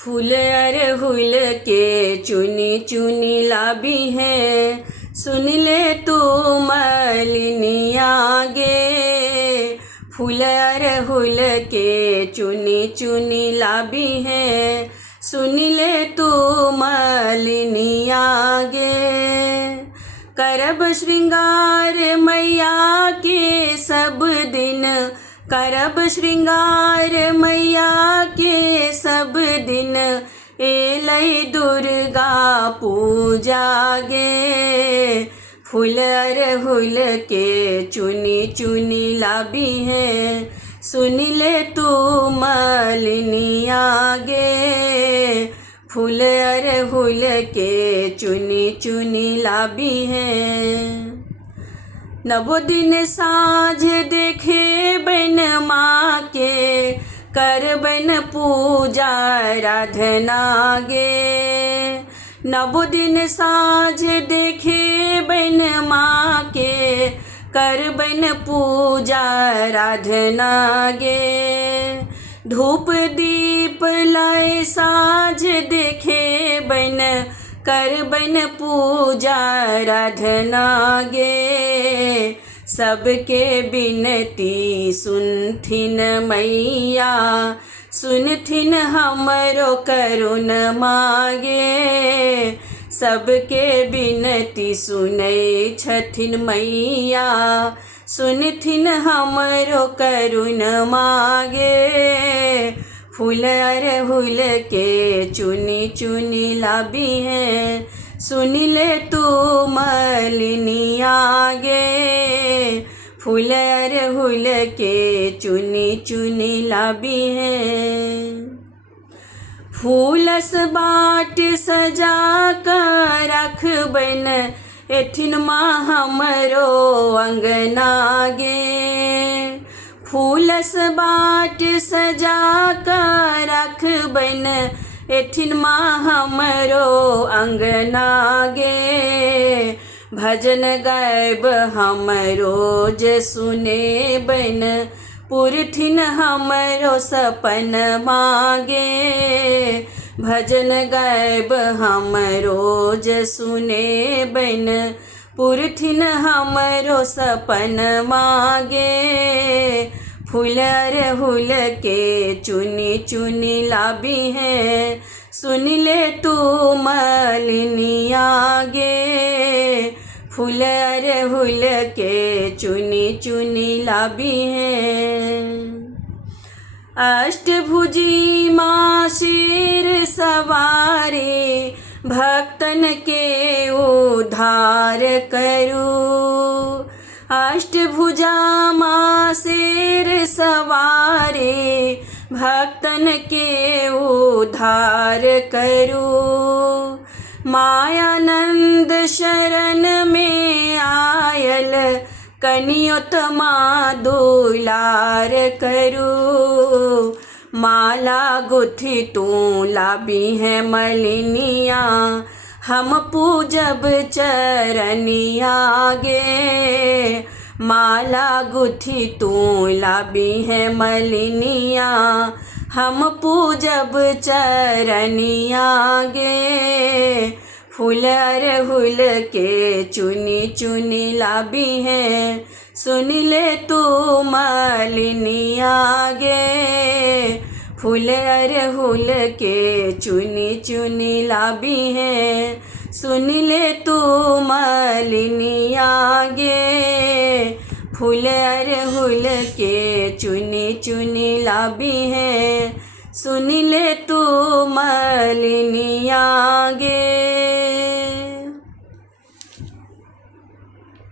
फूल अरहुल के चुनी चुनी लाबी है, सुन ले तू मलिनिया गे। फूल अरहुल के चुनी चुनी लाबी है, सुन ले तू मलिनिया गे। करब श्रृंगार मैया के सब दिन, करब श्रृंगार मैया के सब दिन, एलै दुर्गा पूजा गे। फूल अरहुल के चुनी चुनी लाबी है, सुन ले तू मलिनिया गे। फूल अरहुल के चुनी चुनी लाबी है। नवो दिन साँझ देखे बन माँ के, करबन पूजा आराधना गे। नवो दिन साँझ देखे बन माँ के, करबन पूजा आराधना गे। धूप दीप लाए साँझ देखे बन, करबन पूजा आराधना गे। सबके बिनती सुनथिन मैया, सुनथिन हमरो करुण मागे। सबके बिनती सुनै छथिन मैया, सुनथिन हमरो करुण मागे। फूल अरहुल के चुनी चुनी लाबी है, सुन ले तू मलिनिया गे। फूल अरहुल के चुनी चुनी लाबी है। फूलस बाट सजा कर रखबन, एथिन माँ हमरो अंगना गे। फूलस बाट सजा कर रखबन, एथिन माँ हमरो अंगना गे। भजन गायब हम रोज सुने बन, पुरथिन हमरो सपन मागे। भजन गायब हम रोज सुने बन, पुरथिन हमरो सपन मागे। फूल अरहुल के चुनी चुनी लाबी है, सुन ले तू मलिनिया गे। फूल अरहुल के चुनी चुनी लाबी है। अष्टभुजी माँ शेर सवारी, भक्तन के उद्धार करू। अष्टभुजा माँ शेर सवारी, भक्तन के उद्धार करू। मायानंद शरण में आयल, कनियोत माँ दुलार करू। माला गुथी तू लाबी है मलिनिया, हम पूजब चरनिया गे। माला गुथी तू लाबी है मलिनिया, हम पूजब चरनिया गे। फूल अरहुल के चुनी चुनी लाबी है, सुन ले तू मलिनिया गे। फूल अरहुल के चुनी चुनी लाबी है, सुन ले तू मलिनिया गे। फूल अरहुल के चुनी चुनी लाबी है, सुन ले तू मलिनिया